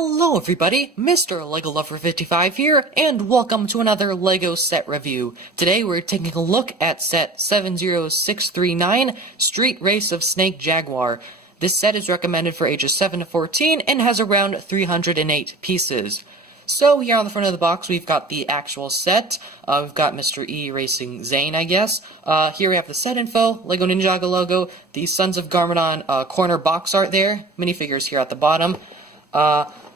Hello everybody, Mr. LEGO Lover 55 here, and welcome to another LEGO set review. Today we're taking a look at set 70639, Street Race of Snake Jaguar. This set is recommended for ages 7 to 14 and has around 308 pieces. So here on the front of the box we've got the actual set. We've got Mr. E racing Zane, I guess. Here we have the set info, LEGO Ninjago logo, the Sons of Garmadon corner box art there, minifigures here at the bottom.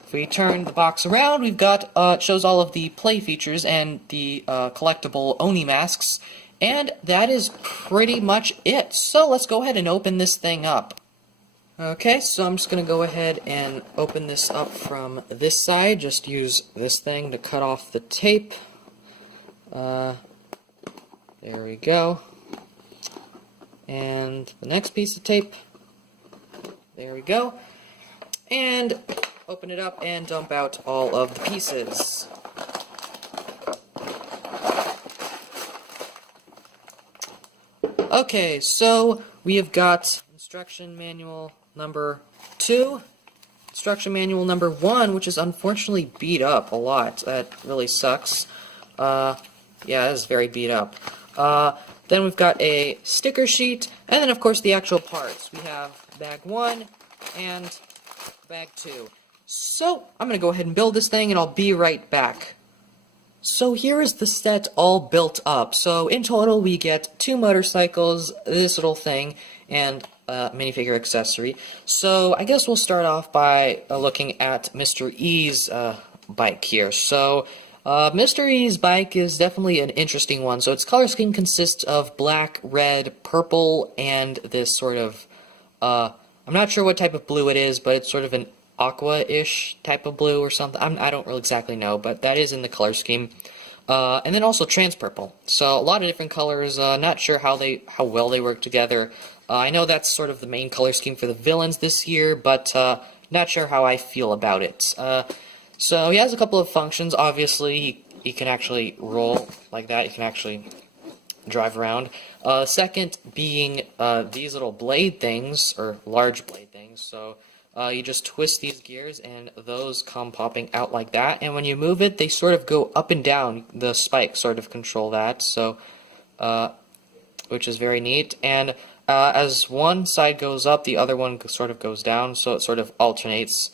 If we turn the box around, we've got, it shows all of the play features and the collectible Oni masks, and that is pretty much it. So let's go ahead and open this thing up. Okay, so I'm just going to go ahead and open this up from this side. Just use this thing to cut off the tape. There we go. And the next piece of tape. There we go. And open it up and dump out all of the pieces. Okay, so we have got instruction manual number 2, instruction manual number 1, which is unfortunately beat up a lot. That really sucks. Yeah, it is very beat up. Then we've got a sticker sheet, and then of course the actual parts. We have bag 1 and bag 2. So, I'm going to go ahead and build this thing, and I'll be right back. So here is the set all built up. So in total we get 2 motorcycles, this little thing, and a minifigure accessory. So I guess we'll start off by looking at Mr. E's bike here. So Mr. E's bike is definitely an interesting one. So its color scheme consists of black, red, purple, and this sort of I'm not sure what type of blue it is, but it's sort of an aqua-ish type of blue or something. I don't really exactly know, but that is in the color scheme. And then also trans purple. So a lot of different colors. Not sure how well they work together. I know that's sort of the main color scheme for the villains this year, but not sure how I feel about it. So he has a couple of functions. Obviously, he can actually roll like that. He can actually drive around. Second being these little blade things, or large blade things. So you just twist these gears and those come popping out like that, and when you move it they sort of go up and down. The spikes sort of control that, so which is very neat. And as one side goes up, the other one sort of goes down, so it sort of alternates,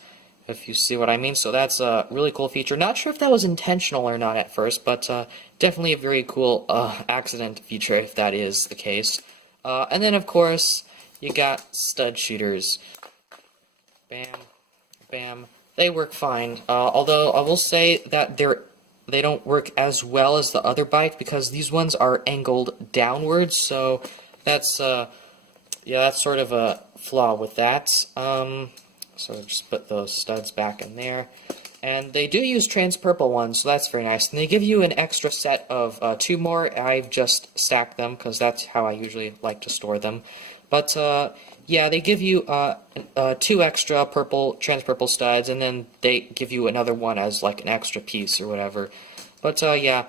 if you see what I mean. So that's a really cool feature. Not sure if that was intentional or not at first, but definitely a very cool accident feature if that is the case. And then of course you got stud shooters. Bam, bam. They work fine. Although I will say that they don't work as well as the other bike because these ones are angled downwards. So that's yeah, that's sort of a flaw with that. So just put those studs back in there. And they do use trans purple ones, so that's very nice. And they give you an extra set of 2 more. I've just stacked them because that's how I usually like to store them. But yeah, they give you 2 extra trans purple studs, and then they give you another one as like an extra piece or whatever. But yeah,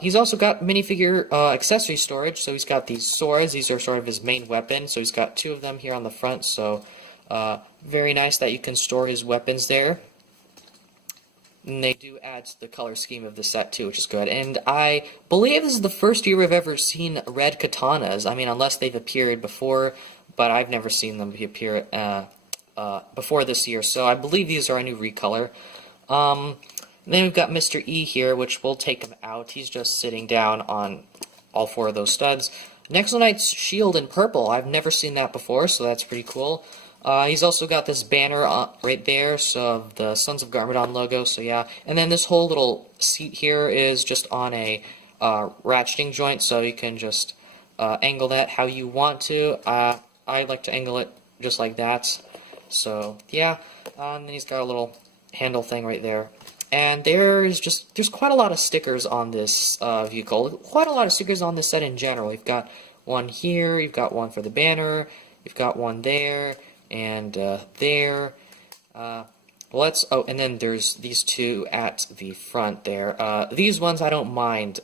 he's also got minifigure accessory storage. So he's got these swords. These are sort of his main weapon. So he's got 2 of them here on the front. So very nice that you can store his weapons there. And they do add to the color scheme of the set too, which is good. And I believe this is the first year we've ever seen red katanas. I mean, unless they've appeared before, but I've never seen them appear before this year. So I believe these are a new recolor. Then we've got Mr. E here, which we'll take him out. He's just sitting down on all 4 of those studs. Nexo Knight's shield in purple. I've never seen that before, so that's pretty cool. He's also got this banner right there, so the Sons of Garmadon logo, so yeah. And then this whole little seat here is just on a ratcheting joint, so you can just angle that how you want to. I like to angle it just like that, so yeah. And then he's got a little handle thing right there. And there's quite a lot of stickers on this vehicle, quite a lot of stickers on this set in general. You've got one here, you've got one for the banner, you've got one there, and there. Oh, and then there's these 2 at the front there. These ones I don't mind.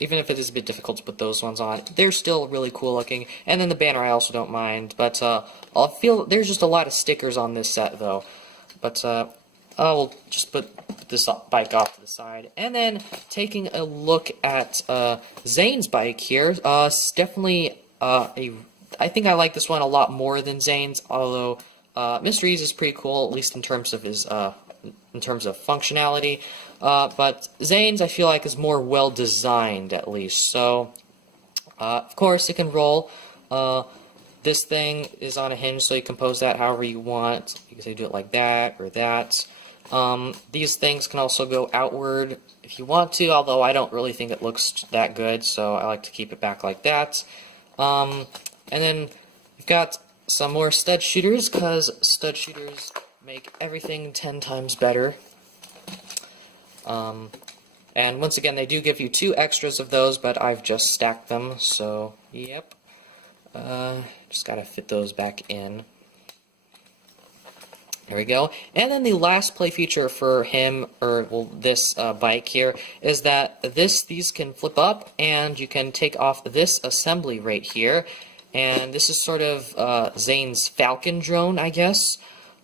Even if it is a bit difficult to put those ones on, they're still really cool looking. And then the banner I also don't mind. But I feel there's just a lot of stickers on this set though. But we'll just put this bike off to the side. And then taking a look at Zane's bike here, it's definitely I think I like this one a lot more than Zane's, although Mr. E's is pretty cool, at least in terms of his functionality. But Zane's, I feel like, is more well designed, at least. So, of course, it can roll. This thing is on a hinge, so you can pose that however you want. You can say do it like that or that. These things can also go outward if you want to, although I don't really think it looks that good, so I like to keep it back like that. And then you've got some more stud shooters, because stud shooters make everything 10 times better. And once again, they do give you 2 extras of those, but I've just stacked them, so yep. Just gotta fit those back in. There we go. And then the last play feature for him, or well, this bike here, is that these can flip up, and you can take off this assembly right here. And this is sort of Zane's Falcon drone, I guess.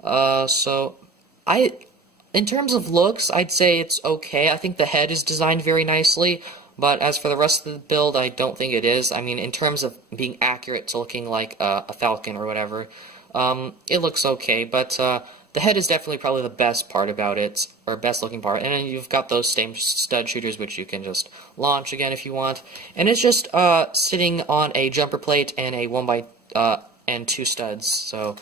So in terms of looks, I'd say it's okay. I think the head is designed very nicely, but as for the rest of the build, I don't think it is. I mean, in terms of being accurate to looking like a Falcon or whatever, it looks okay, but the head is definitely probably the best part about it, or best looking part. And then you've got those same stud shooters, which you can just launch again if you want. And it's just sitting on a jumper plate and a 1x, 2 studs. So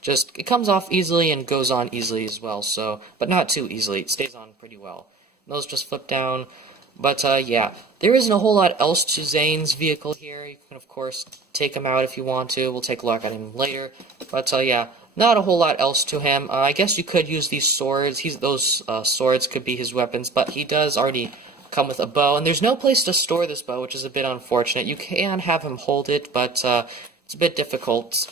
just it comes off easily and goes on easily as well. So, but not too easily. It stays on pretty well. And those just flip down. But yeah, there isn't a whole lot else to Zane's vehicle here. You can, of course, take him out if you want to. We'll take a look at him later. But yeah, not a whole lot else to him. I guess you could use these swords. Those swords could be his weapons, but he does already come with a bow. And there's no place to store this bow, which is a bit unfortunate. You can have him hold it, but it's a bit difficult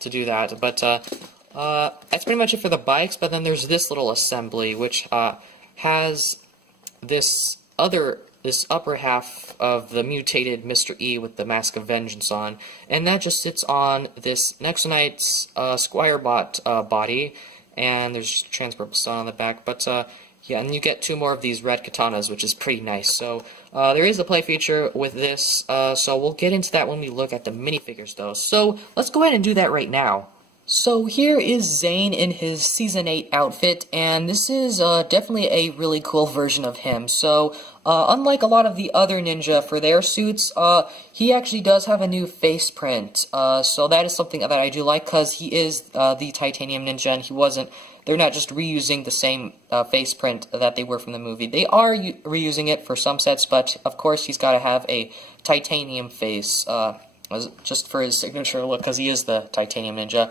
to do that. But that's pretty much it for the bikes. But then there's this little assembly, which has this upper half of the mutated Mr. E with the Mask of Vengeance on, and that just sits on this Nexonite's Squirebot body, and there's just a transport stone on the back, but yeah, and you get 2 more of these red katanas, which is pretty nice. So there is a play feature with this, so we'll get into that when we look at the minifigures though. So let's go ahead and do that right now. So here is Zane in his Season 8 outfit, and this is definitely a really cool version of him. So, unlike a lot of the other ninja for their suits, he actually does have a new face print. So that is something that I do like, because he is the Titanium Ninja, and they're not just reusing the same face print that they were from the movie. They are reusing it for some sets, but of course he's got to have a titanium face, just for his signature look, because he is the Titanium Ninja.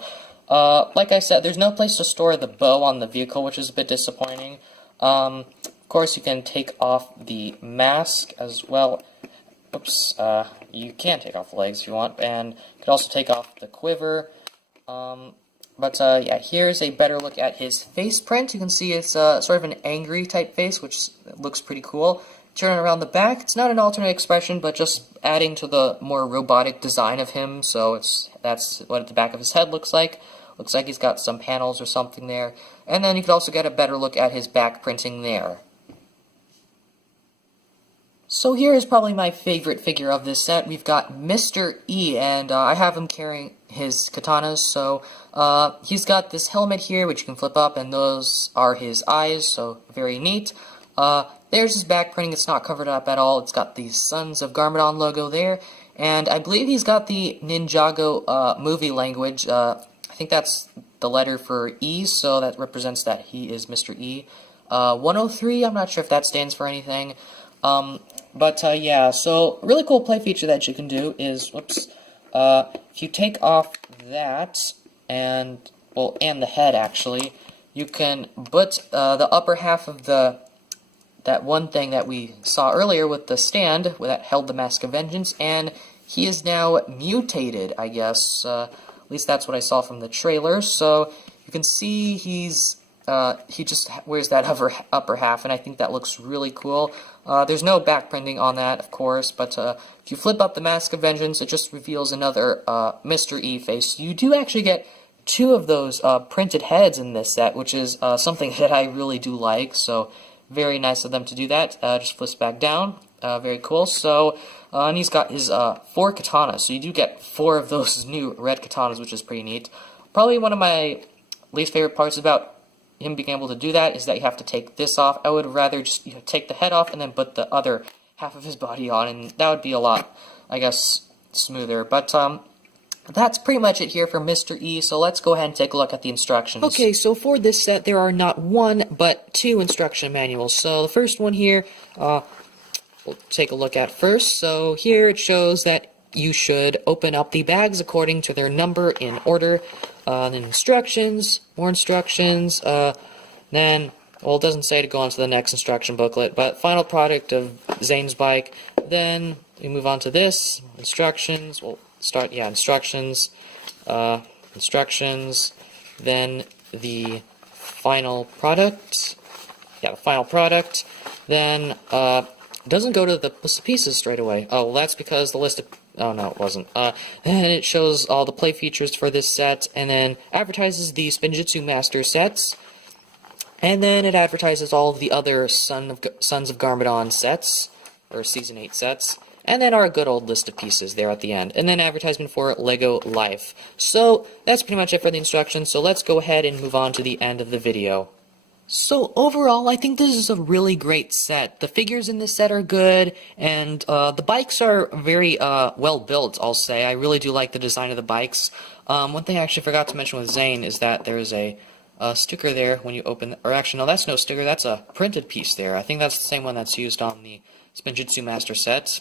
Like I said, there's no place to store the bow on the vehicle, which is a bit disappointing. Of course, you can take off the mask as well. Oops, you can take off the legs if you want, and you can also take off the quiver. But yeah, here's a better look at his face print. You can see it's sort of an angry type face, which looks pretty cool. Turn it around the back. It's not an alternate expression, but just adding to the more robotic design of him. So that's what the back of his head looks like. Looks like he's got some panels or something there. And then you can also get a better look at his back printing there. So here is probably my favorite figure of this set. We've got Mr. E, and I have him carrying his katanas. So he's got this helmet here, which you can flip up, and those are his eyes, so very neat. There's his back printing. It's not covered up at all. It's got the Sons of Garmadon logo there, and I believe he's got the Ninjago movie language. I think that's the letter for E, so that represents that he is Mr. E. 103, I'm not sure if that stands for anything. But yeah, so really cool play feature that you can do is, if you take off that, and the head actually, you can put the upper half of that one thing that we saw earlier with the stand that held the Mask of Vengeance, and he is now mutated, I guess. At least that's what I saw from the trailer. So you can see he just wears that upper half, and I think that looks really cool. There's no back printing on that, of course, but if you flip up the Mask of Vengeance, it just reveals another Mr. E face. You do actually get two of those printed heads in this set, which is something that I really do like. So very nice of them to do that. Just flips back down. Very cool. So, and he's got his 4 katanas. So you do get 4 of those new red katanas, which is pretty neat. Probably one of my least favorite parts about him being able to do that is that you have to take this off. I would rather just take the head off and then put the other half of his body on, and that would be a lot, I guess, smoother. But that's pretty much it here for Mr. E, so let's go ahead and take a look at the instructions. Okay, so for this set, there are not 1, but 2 instruction manuals. So the first one here, we'll take a look at first. So here it shows that you should open up the bags according to their number in order. Then instructions, more instructions, then, well, it doesn't say to go on to the next instruction booklet, but final product of Zane's bike. Then we move on to this, instructions, we'll start, instructions, instructions, then the final product, then, it doesn't go to the list of pieces straight away. Oh, well, that's because the list of... Oh, no, it wasn't. Then it shows all the play features for this set, and then advertises the Spinjitzu Master sets, and then it advertises all of the other Sons of Garmadon sets, or Season 8 sets, and then our good old list of pieces there at the end, and then advertisement for Lego Life. So, that's pretty much it for the instructions, so let's go ahead and move on to the end of the video. So overall, I think this is a really great set. The figures in this set are good, and the bikes are very well built, I'll say. I really do like the design of the bikes. One thing I actually forgot to mention with Zane is that there's a sticker there when you open, or actually no, that's no sticker, that's a printed piece there. I think that's the same one that's used on the Spinjitzu Master set.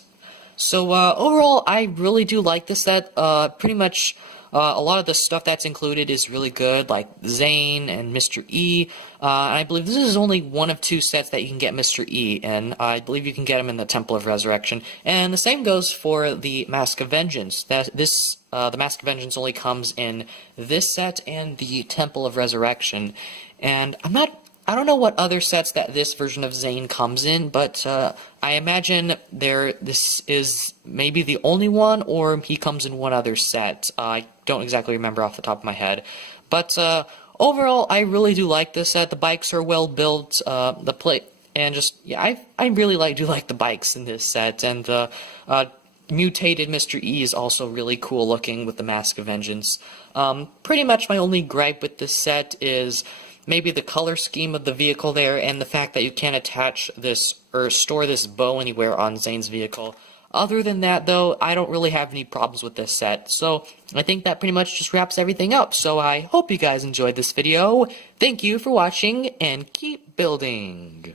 So overall, I really do like this set. Pretty much a lot of the stuff that's included is really good, like Zane and Mr. E. And I believe this is only one of 2 sets that you can get Mr. E in. I believe you can get him in the Temple of Resurrection. And the same goes for the Mask of Vengeance. The Mask of Vengeance only comes in this set and the Temple of Resurrection. And I don't know what other sets that this version of Zane comes in, but I imagine this is maybe the only one, or he comes in one other set. I don't exactly remember off the top of my head. But overall, I really do like this set. The bikes are well built. And just, yeah, I really do like the bikes in this set. And mutated Mr. E is also really cool looking with the Mask of Vengeance. Pretty much my only gripe with this set is maybe the color scheme of the vehicle there, and the fact that you can't attach this or store this bow anywhere on Zane's vehicle. Other than that, though, I don't really have any problems with this set. So I think that pretty much just wraps everything up. So I hope you guys enjoyed this video. Thank you for watching, and keep building.